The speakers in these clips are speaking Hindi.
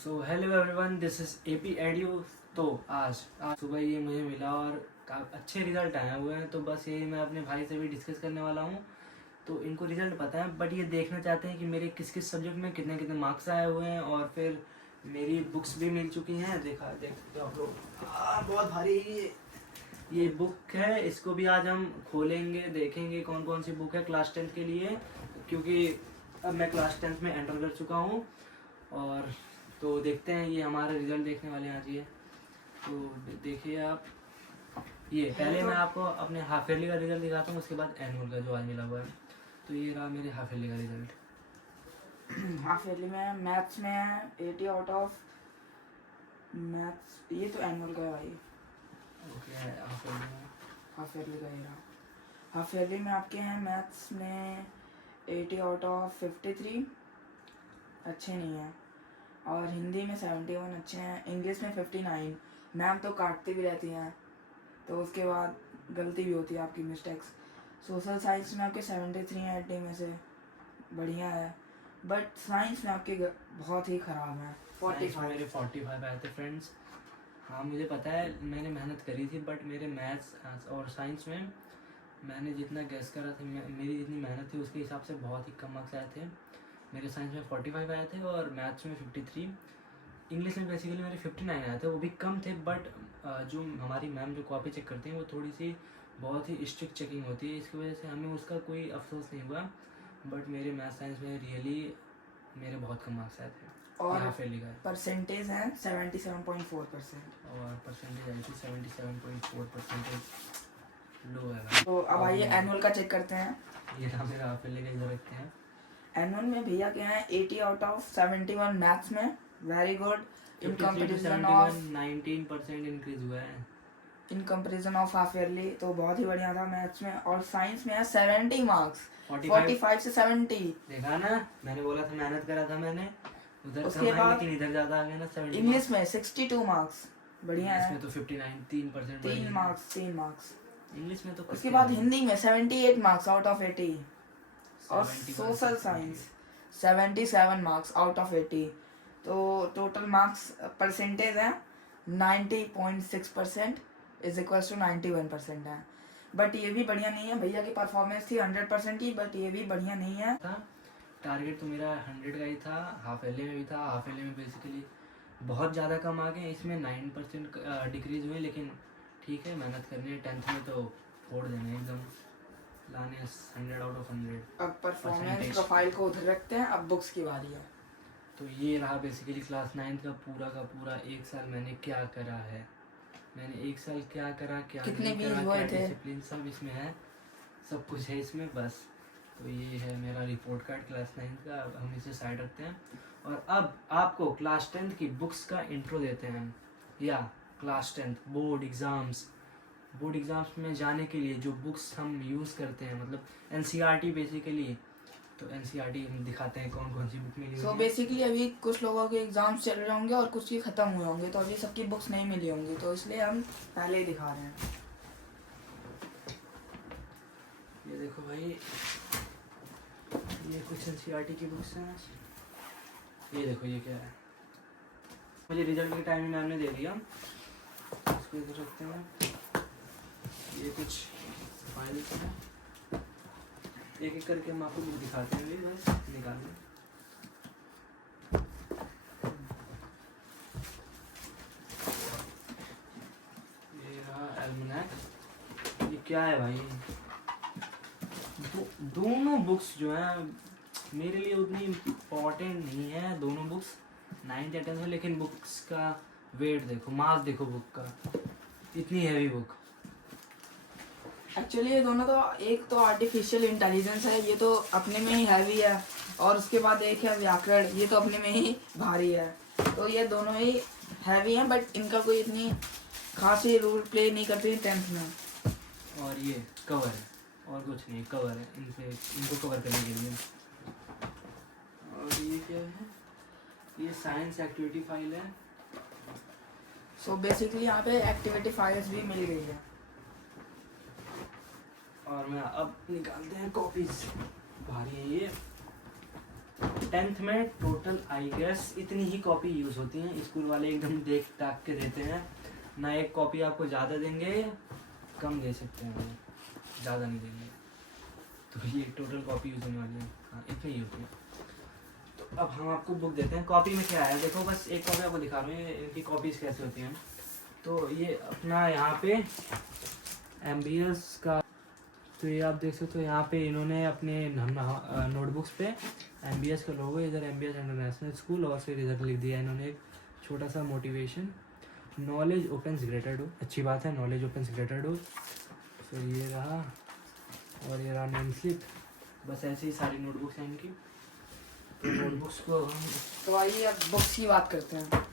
So hello everyone, this is AP audio. तो आज सुबह ये मुझे मिला और अच्छे रिजल्ट आए हुए हैं, तो बस यही मैं अपने भाई से भी डिस्कस करने वाला हूँ। तो इनको रिजल्ट पता है, बट ये देखना चाहते हैं कि मेरे किस किस सब्जेक्ट में कितने कितने मार्क्स आए हुए हैं। और फिर मेरी बुक्स भी मिल चुकी हैं, देख सकते हो आप लोग। बहुत भारी ये बुक है, इसको भी आज हम खोलेंगे, देखेंगे कौन कौन सी बुक है क्लास 10 के लिए, क्योंकि अब मैं क्लास 10 में एंटर कर चुका हूँ। और तो देखते हैं, ये हमारा रिजल्ट देखने वाले हैं आज। ये तो देखिए आप, ये पहले मैं आपको अपने हाफ ईयरली का रिजल्ट दिखाता हूँ, उसके बाद एनुअल का जो आज मिला हुआ है। तो ये रहा मेरे हाफ ईयरली का रिजल्ट। हाफ ईयरली में मैथ्स में है 80 आउट ऑफ मैथ्स। ये तो एनुअल का है भाई। ओके, हाफ ईयरली में हाफ ईयरली का ये रहा। हाफ ईयरली में आपके हैं मैथ्स में 80 आउट ऑफ 53 अच्छे नहीं हैं, और हिंदी में 71 अच्छे हैं, इंग्लिश में 59। मैम तो काटती भी रहती हैं, तो उसके बाद गलती भी होती है आपकी, मिस्टेक्स। सोशल साइंस में आपके 73 हैं 80 में से, बढ़िया है। बट साइंस में आपके बहुत ही ख़राब हैं, 45 मेरे 45 आए थे फ्रेंड्स। हाँ मुझे पता है, मैंने मेहनत करी थी, बट मेरे मैथ्स और साइंस में मैंने जितना गैस करा था, मेरी जितनी मेहनत थी उसके हिसाब से बहुत ही कम मार्क्स आए थे। मेरे साइंस में 45 आए थे और मैथ्स में 53। इंग्लिश में बेसिकली मेरे 59 आए थे, वो भी कम थे। बट जो हमारी मैम जो कॉपी चेक करती हैं, वो थोड़ी सी बहुत ही स्ट्रिक्ट चेकिंग होती है, इसकी वजह से हमें उसका कोई अफसोस नहीं हुआ। बट मेरे मैथ साइंस में रियली मेरे बहुत कम मार्क्स आए थे, और फेल गए। परसेंटेज है 77.4%। और परसेंटेज आई थी 77.4%, लो है। तो अब आइए एनुअल का चेक करते हैं। ये रहा मेरा हाफ ईयरली का, इधर रखते हैं। एनुअल में भैया के हैं 80 आउट ऑफ 71 मैथ्स में, very good. In comparison of 19% increase हुआ है। In comparison of half yearly, तो बहुत ही बढ़िया था मैथ्स में। और साइंस में है 70 मार्क्स, 45 से 70। देखा ना, मैंने बोला था, मेहनत करा था मैंने। उधर उसके बाद लेकिन इधर ज्यादा आ गया ना, 70। इंग्लिश में 62 मार्क्स, बढ़िया है। इसमें तो 59, 3% 3 मार्क्स। इंग्लिश में तो उसके बाद हिंदी में 78 मार्क्स आउट ऑफ 80। और 71 social science 77 marks out of 80। तो टोटल मार्क्स परसेंटेज है 90.6% इज इक्वल टू 91% है। बट ये भी बढ़िया नहीं है, भैया की परफॉर्मेंस थी 100% की, बट ये भी बढ़िया नहीं है। टारगेट तो मेरा 100 का ही था, हाफ ईयरली में भी था। हाफ ईयरली में बेसिकली बहुत ज़्यादा कम आ गए, इसमें 9% डिक्रीज हुए, लेकिन ठीक है, मेहनत करनी है। 10th में तो फोड़ देना एकदम, लाने 100 आउट ऑफ 100। अब परफॉर्मेंस प्रोफाइल को उधर रखते हैं, अब बुक्स की बारी है। तो ये रहा बेसिकली क्लास 9 का पूरा एक साल मैंने क्या करा है। मैंने एक साल क्या करा, क्या कितने नहीं करा, हुए क्या थे, डिसिप्लिन, सब इसमें है, सब कुछ है इसमें बस। तो ये है मेरा रिपोर्ट कार्ड क्लास 9 का। अब हम इसे साइड रखते हैं और अब आपको क्लास 10 की बुक्स का इंट्रो देते हैं। या क्लास 10 बोर्ड एग्ज़ाम्स में जाने के लिए जो बुक्स हम यूज़ करते हैं, मतलब NCERT बेसिकली। तो NCERT हम दिखाते हैं कौन कौन सी बुक मिली। सो बेसिकली अभी कुछ लोगों के एग्जाम्स चल रहे होंगे और कुछ के ख़त्म हुए होंगे, तो अभी सबकी बुक्स नहीं मिली होंगी, तो इसलिए हम पहले ही दिखा रहे हैं। ये देखो भाई, ये कुछ NCERT की बुक्स हैं। ये देखो, ये क्या है, मुझे रिजल्ट के टाइम में मैम ने दे दिया, इसको इधर रखते हैं। ये कुछ फाइल्स हैं, एक एक करके हम आपको बुक दिखाते हैं, बस निकालें। ये रहा एल्मनैक। ये क्या है भाई, दोनों बुक्स जो हैं मेरे लिए उतनी इम्पोर्टेंट नहीं है, दोनों बुक्स 9th या 10th में। लेकिन बुक्स का वेट देखो, मास देखो बुक का, इतनी हैवी बुक। एक्चुअली ये दोनों तो, एक तो आर्टिफिशियल इंटेलिजेंस है, ये तो अपने में ही हैवी है, और उसके बाद एक है व्याकरण, ये तो अपने में ही भारी है। तो ये दोनों ही हैवी हैं, बट इनका कोई इतनी खासी रोल प्ले नहीं करती 10th में। और ये कवर है, और कुछ नहीं, कवर है इनको कवर करने के लिए। और ये क्या है, ये साइंस एक्टिविटी फाइल है। सो बेसिकली यहाँ पे एक्टिविटी फाइल्स भी मिल गई है। और मैं अब निकालते हैं कॉपीज, भारी है ये। 10th में टोटल आई गेस इतनी ही कॉपी यूज़ होती हैं। स्कूल वाले एकदम देख ताक के देते हैं ना, एक कॉपी आपको ज़्यादा देंगे, कम दे सकते हैं, ज़्यादा नहीं देंगे। तो ये टोटल कॉपी यूज़ होने वाली है, हाँ इतनी ही होती है। तो अब हम आपको बुक देते हैं। कॉपी में क्या है देखो, बस एक कॉपी आपको दिखा रहे हैं इनकी कॉपीज़ कैसे होती हैं। तो ये अपना यहाँ पे MBS का, तो ये आप देख सकते हो यहाँ पे इन्होंने अपने नोटबुक्स पे MBS का लोगो, इधर MBS इंटरनेशनल स्कूल, और फिर इधर लिख दिया इन्होंने एक छोटा सा motivation, knowledge opens greater door. अच्छी बात है, नॉलेज ओपन्स ग्रेटर डोर। फिर ये रहा, और ये रहा नेम स्लिप। बस ऐसे ही सारी नोटबुक्स हैं इनकी। तो नोटबुक्स को हम तो आइए अब बुक्स की बात करते हैं।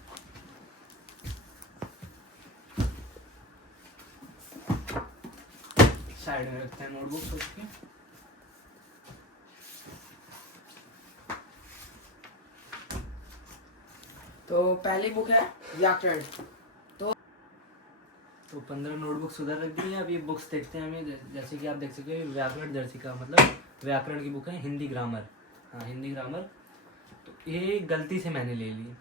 साइड में रखते हैं नोटबुक्स उसके। तो पहली बुक है व्याकरण। तो 15 नोटबुक्स उधर रख दी है। अब ये बुक्स देखते हैं हमें, जैसे कि आप देख सकते हो व्याकरण दर्शिका, मतलब व्याकरण की बुक है, हिंदी ग्रामर। हाँ हिंदी ग्रामर। तो ये गलती से मैंने ले ली,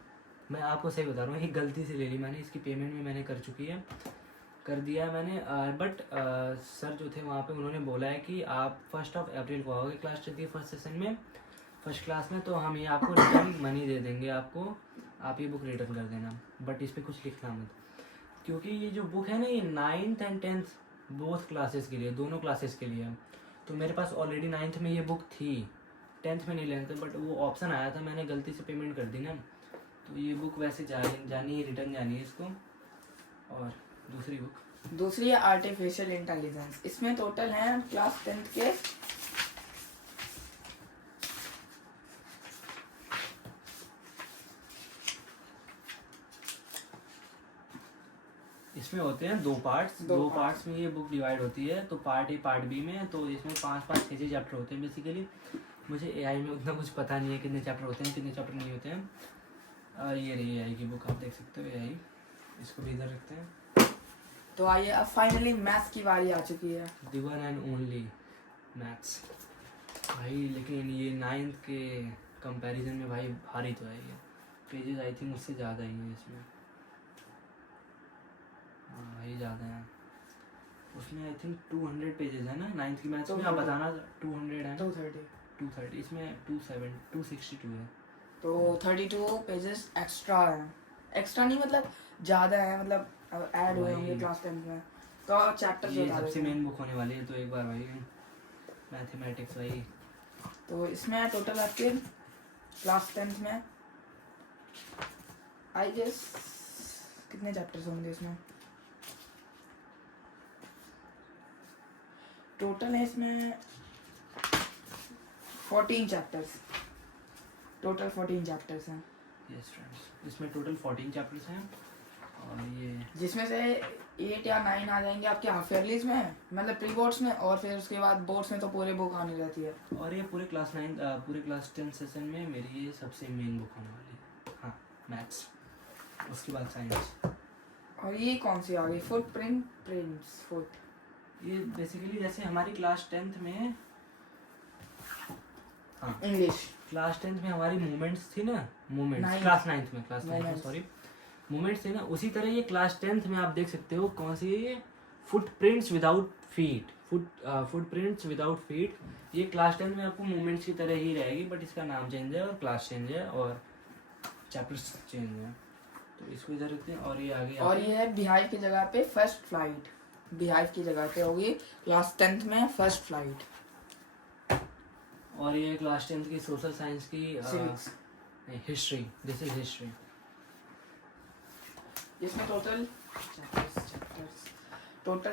मैं आपको सही बता रहा हूँ, ये गलती से ले ली मैंने। इसकी पेमेंट भी मैंने कर दिया है मैंने। बट सर जो थे वहाँ पे उन्होंने बोला है कि आप 1 अप्रैल को आओगे क्लास 10 की फर्स्ट सेशन में, फर्स्ट क्लास में, तो हम ये आपको रिटर्न मनी दे देंगे आपको, आप ये बुक रिटर्न कर देना। बट इस पर कुछ लिखना मत, क्योंकि ये जो बुक है ना ये 9th and 10th both classes के लिए, दोनों क्लासेस के लिए। तो मेरे पास ऑलरेडी 9th में ये बुक थी, 10th में नहीं लेना था, बट वो ऑप्शन आया था, मैंने गलती से पेमेंट कर दी ना। तो ये बुक वैसे जानी है, रिटर्न जानी है इसको। और दूसरी है आर्टिफिशियल इंटेलिजेंस। इसमें टोटल है क्लास 10th के इसमें होते हैं 2 पार्ट्स। दो पार्ट्स में ये बुक डिवाइड होती है। तो पार्ट A पार्ट B में, तो इसमें 5-5 6 चैप्टर होते हैं बेसिकली। मुझे AI में उतना कुछ पता नहीं है कितने चैप्टर होते हैं कितने चैप्टर नहीं होते हैं। ये रही AI की बुक, आप देख सकते हो AI। इसको भी इधर रखते हैं। तो आइए अब फाइनली मैथ्स की बारी आ चुकी है। The one and only maths भाई। लेकिन ये 9th के कंपैरिजन में भाई भारी तो है ये। पेजेस आई थिंक उससे ज़्यादा ही हैं इसमें। हाँ भाई ज़्यादा हैं उसमें। आई थिंक 200 पेजेस है ना 9th की मैथ्स में। आप बताना 200 है 230। इसमें 262 है। तो 32 पेजेस एक्स्ट्रा है। एक्स्ट्रा नहीं मतलब ज़्यादा है, मतलब ऐड हुए होंगे क्लास 10th में। तो चैप्टर ये सबसे मेन बुक होने वाली है। तो एक बार भाई मैथमेटिक्स भाई। तो इसमें टोटल आपके क्लास 10th में आई गेस कितने चैप्टर्स होंगे इसमें? टोटल है इसमें 14 चैप्टर्स। टोटल 14 चैप्टर्स हैं। यस फ्रेंड्स, इसमें टोटल 14 चैप्टर्स हैं। और ये जिसमें से 8 या 9 आ जाएंगे आपके हाफ ईयरलीज में, मतलब प्री बोर्ड्स में, और फिर उसके बाद बोर्ड्स में तो पूरे बुक आने रहती है। और ये पूरे क्लास 10 सेशन में मेरी ये सबसे मेन बुक होने वाली है। हाँ मैथ्स, उसके बाद साइंस। और ये कौन सी आ गई? फुट। ये बेसिकली जैसे हमारी क्लास 10th में, हाँ इंग्लिश क्लास 10th में हमारी मूवमेंट्स थी ना, मूवमेंट्स क्लास 9th में सॉरी मूवमेंट्स थे ना, उसी तरह ये क्लास 10th में आप देख सकते हो कौन सी ये footprints without feet. Footprints without feet ये क्लास 10th में आपको मूवमेंट्स की तरह ही रहेगी, बट इसका नाम चेंज है और क्लास चेंज है और चैप्टर्स चेंज है। तो इसको इधर रखते हैं। और ये आगे और ये है बिहाइव की जगह पे फर्स्ट फ्लाइट। बिहाइव की जगह पे होगी क्लास 10th में फर्स्ट फ्लाइट। और ये क्लास 10th की सोशल साइंस की हिस्ट्री। This is history. इसमें टोटल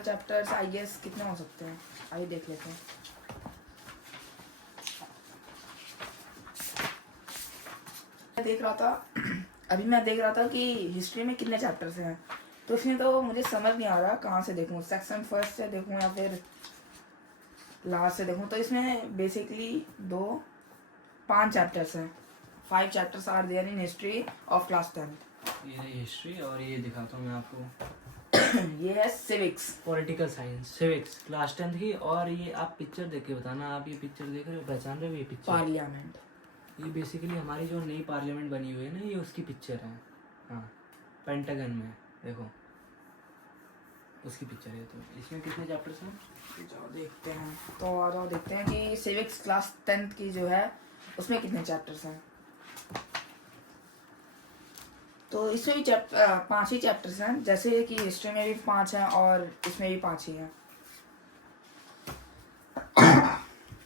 चैप्टर्स आई गेस कितने हो सकते हैं? आइए देख लेते हैं। मैं देख रहा था कि हिस्ट्री में कितने चैप्टर्स हैं, तो इसमें तो मुझे समझ नहीं आ रहा कहाँ से देखूँ, सेक्शन फर्स्ट से देखूँ या फिर लास्ट से देखूँ। तो इसमें बेसिकली 5 चैप्टर्स हैं। 5 chapters are there in history of class 10th। ये रही हिस्ट्री। और ये दिखाता हूँ मैं आपको ये है civics, political science, civics class 10th की। और ये आप पिक्चर देख के बताना, आप ये पिक्चर देख रहे हो, पहचान रहे हो ये पिक्चर? पार्लियामेंट। ये बेसिकली हमारी जो नई पार्लियामेंट बनी हुई है ना, ये उसकी पिक्चर है। हाँ, पेंटागन में देखो उसकी पिक्चर है। तो इसमें कितने चैप्टर्स हैं? जाओ देखते हैं। तो आ जाओ देखते हैं कि सिविक्स क्लास 10th की जो है उसमें कितने चैप्टर्स हैं। तो इसमें भी 5 ही चैप्टर्स हैं, जैसे कि हिस्ट्री में भी 5 हैं और इसमें भी 5 ही हैं।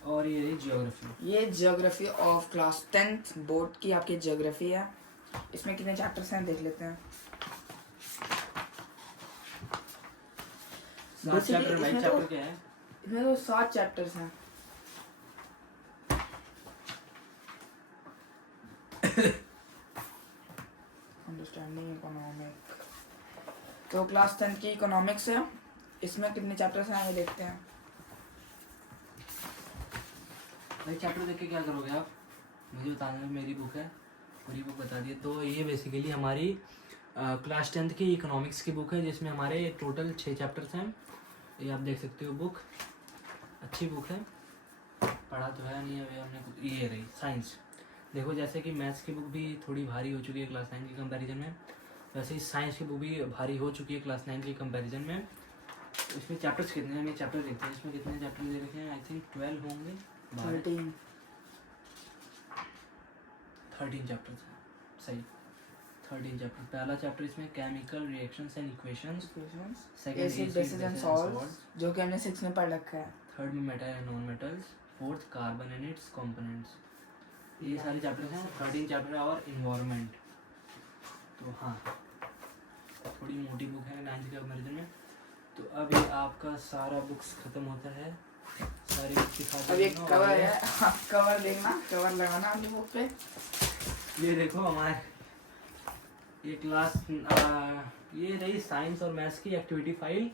और ये रही जियोग्राफी। ये geography of class 10th board की आपकी जियोग्राफी है। इसमें कितने चैप्टर्स हैं देख लेते हैं। 7 चैप्टर। इसमें चैप्टर क्या है? इसमें तो 7 चैप्टर्स हैं। Understanding economic. तो क्लास 10 की इकोनॉमिक्स है। इसमें कितने चैप्टर्स हैं ये देखते हैं। भाई चैप्टर देख के क्या करोगे आप? मुझे बताना। मेरी बुक है, पूरी बुक बता दी। तो ये बेसिकली हमारी क्लास 10th की इकोनॉमिक्स की बुक है, जिसमें हमारे टोटल 6 चैप्टर्स हैं। ये आप देख सकते हो बुक, अच्छी बुक है। पढ़ा तो है नहीं अभी हमने। ये रही साइंस। देखो जैसे कि मैथ्स की बुक भी थोड़ी भारी हो चुकी है क्लास 9 के कंपैरिजन में, वैसे ही साइंस की बुक भी भारी हो चुकी है क्लास 9 के कंपैरिजन में। इसमें चैप्टर्स कितने हैं? हमें चैप्टर देखते हैं इसमें कितने चैप्टर दे रखे हैं। आई थिंक 12 होंगे। 13 चैप्टर्स हैं, सही 13 चैप्टर। पहला चैप्टर इसमें chemical reactions and equations. Second acid basis and salts, जो कि हमने 6 में पढ़ रखा है। थर्ड में metal and non metals. Fourth carbon and it's components. ये सारे चैप्टर्स हैं। 13 चैप्टर और इन्वायरमेंट। तो हाँ, थोड़ी मोटी बुक है 9th के कंपैरिजन में। तो अब ये आपका सारा बुक्स खत्म होता है, सारी बुक्स दिखा अब एक कवर है, कवर देखना, कवर लगाना अपनी बुक पे। ये देखो हमारे ये क्लास ये रही साइंस और मैथ्स की एक्टिविटी फाइल।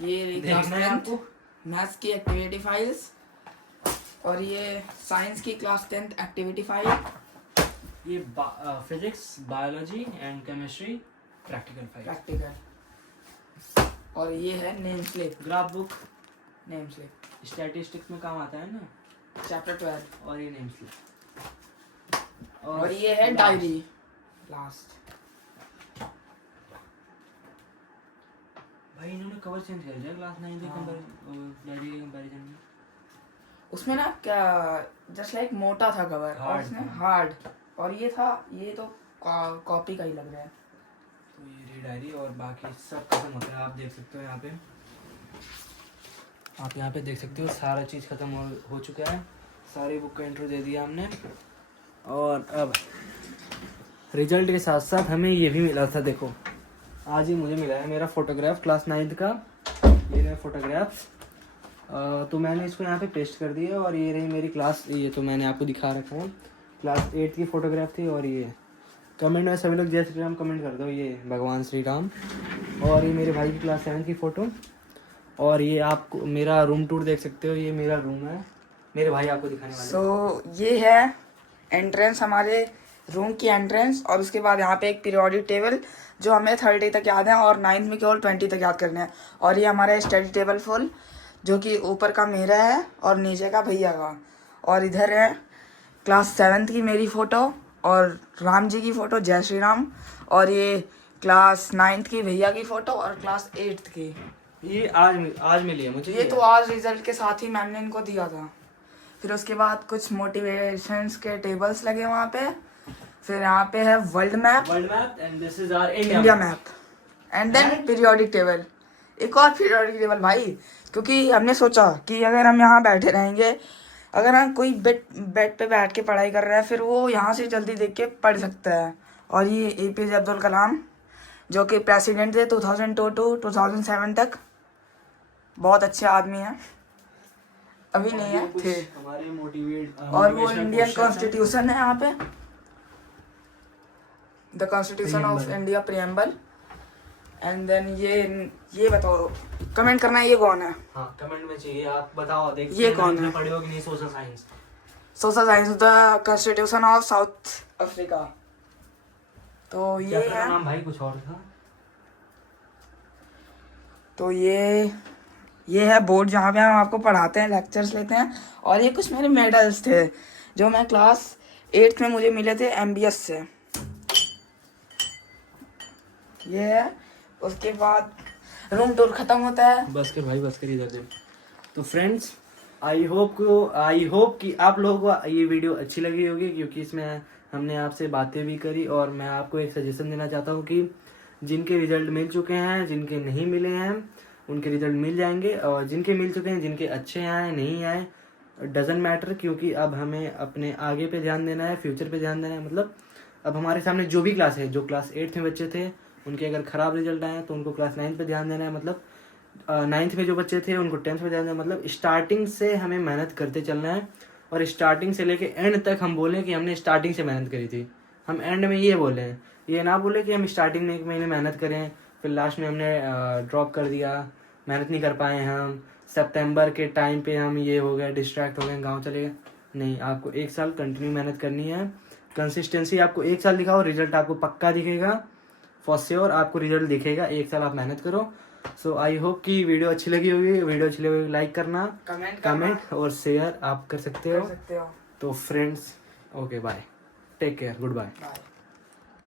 ये रही देखना है आपको मैथ्स की एक्टिविटी फाइल्स, और ये साइंस की क्लास 10th एक्टिविटी फाइल। ये physics, biology and chemistry practical file. Practical. और ये है name slip, graph book. Name slip statistics में काम आता है ना, चैप्टर 12। और ये नेम स्लिप। और ये है डायरी लास्ट। भाई इन्होंने कवर चेंज कर दिया क्लास 9 के डायरी के कंपैरिजन में। उसमें ना क्या जस्ट लाइक मोटा था कवर, और इसमें हार्ड, और ये था, ये तो कॉपी का ही लग रहा है। तो ये रही डायरी और बाकी सब खत्म होता है। आप देख सकते हो यहाँ पे, आप यहाँ पे देख सकते हो सारा चीज़ खत्म हो चुका है। सारी बुक का इंट्रो दे दिया हमने। और अब रिजल्ट के साथ साथ हमें ये भी मिला था। देखो आज ही मुझे मिला है मेरा फोटोग्राफ क्लास 9 का। ये रहा फोटोग्राफ। तो मैंने इसको यहाँ पे पेस्ट कर दिया। और ये रही मेरी क्लास, ये तो मैंने आपको दिखा रखा है, क्लास 8 की फ़ोटोग्राफ थी। और ये कमेंट में सभी लोग जय श्री राम कमेंट कर दो, ये भगवान श्री राम। और ये मेरे भाई की क्लास 7 की फ़ोटो। और ये आपको मेरा रूम टूर देख सकते हो, ये मेरा रूम है, मेरे भाई आपको दिखाने वाले। सो ये है एंट्रेंस, हमारे रूम की एंट्रेंस। और उसके बाद यहाँ पे एक पीरियोडिक टेबल जो हमें 30 तक याद है, और 9th में केवल 20 तक याद करने हैं। और ये हमारा स्टडी टेबल फुल, जो कि ऊपर का मेरा है और नीचे का भैया का। और इधर है क्लास 7th की मेरी फ़ोटो और राम जी की फ़ोटो, जय श्री राम। और ये क्लास 9th की भैया की फ़ोटो और क्लास 8th की। ये आज मिली है मुझे। ये तो आज रिजल्ट के साथ ही मैम ने इनको दिया था। फिर उसके बाद कुछ मोटिवेशंस के टेबल्स लगे वहाँ पे। फिर यहाँ पे है world map and this is our India map, and then periodic table. एक और पीरियोडिक टेबल भाई, क्योंकि हमने सोचा कि अगर हम यहाँ बैठे रहेंगे, अगर हम कोई बेड पे बैठ के पढ़ाई कर रहा है, फिर वो यहाँ से जल्दी देख के पढ़ सकता है। और ये APJ अब्दुल कलाम, जो कि प्रेसिडेंट थे 2002 to 2007 तक, बहुत अच्छे आदमी हैं, अभी नहीं है, थे। हमारे मोटिवेट। और वो इंडियन कॉन्स्टिट्यूशन है यहाँ पे, the constitution of India preamble. And then ये बताओ, कमेंट करना ये कौन है। हाँ कमेंट में चाहिए, आप बताओ। देख ये कौन है? पढ़े हो कि नहीं? Social science. Social science, the constitution of south Africa. तो ये चैप्टर का है, नाम भाई कुछ और था। तो ये है बोर्ड जहाँ पे हम आपको पढ़ाते हैं, लेक्चर्स लेते हैं। और ये कुछ मेरे मेडल्स थे जो मैं क्लास 8th में मुझे मिले थे MBS से, ये है। उसके बाद रूम टूर खत्म होता है। बस कर भाई, बस कर, इधर दे। तो फ्रेंड्स, आई होप कि आप लोगों को ये वीडियो अच्छी लगी होगी, क्योंकि इसमें हमने आपसे बातें भी करी, और मैं आपको एक सजेशन देना चाहता हूँ कि जिनके रिजल्ट मिल चुके हैं, जिनके नहीं मिले हैं, उनके रिजल्ट मिल जाएंगे, और जिनके मिल चुके हैं, जिनके अच्छे आए नहीं आए, डजेंट मैटर, क्योंकि अब हमें अपने आगे पे ध्यान देना है, फ्यूचर पे ध्यान देना है। मतलब अब हमारे सामने जो भी क्लास है, जो क्लास 8th में बच्चे थे उनके अगर ख़राब रिजल्ट आए तो उनको क्लास 9th पे ध्यान देना है। मतलब 9th में जो बच्चे थे उनको 10th में ध्यान देना है। मतलब स्टार्टिंग से हमें मेहनत करते चलना है, और स्टार्टिंग से लेके एंड तक हम बोलें कि हमने स्टार्टिंग से मेहनत करी थी। हम एंड में ये बोले हैं, ये ना बोले कि हम स्टार्टिंग में 1 महीने मेहनत करें, फिर लास्ट में हमने ड्रॉप कर दिया, मेहनत नहीं कर पाए हम, सितंबर के टाइम पे हम ये हो गए, डिस्ट्रैक्ट हो गए, गाँव चले गए। नहीं, आपको 1 साल कंटिन्यू मेहनत करनी है। कंसिस्टेंसी आपको 1 साल दिखाओ, रिजल्ट आपको पक्का दिखेगा, फॉर श्योर आपको रिजल्ट दिखेगा। 1 साल आप मेहनत करो। सो आई होप कि वीडियो अच्छी लगी होगी। वीडियो अच्छी लगी होगी लाइक करना, कमेंट और शेयर आप कर सकते हो। कर सकते हो। तो friends, okay bye, take care, goodbye. Bye.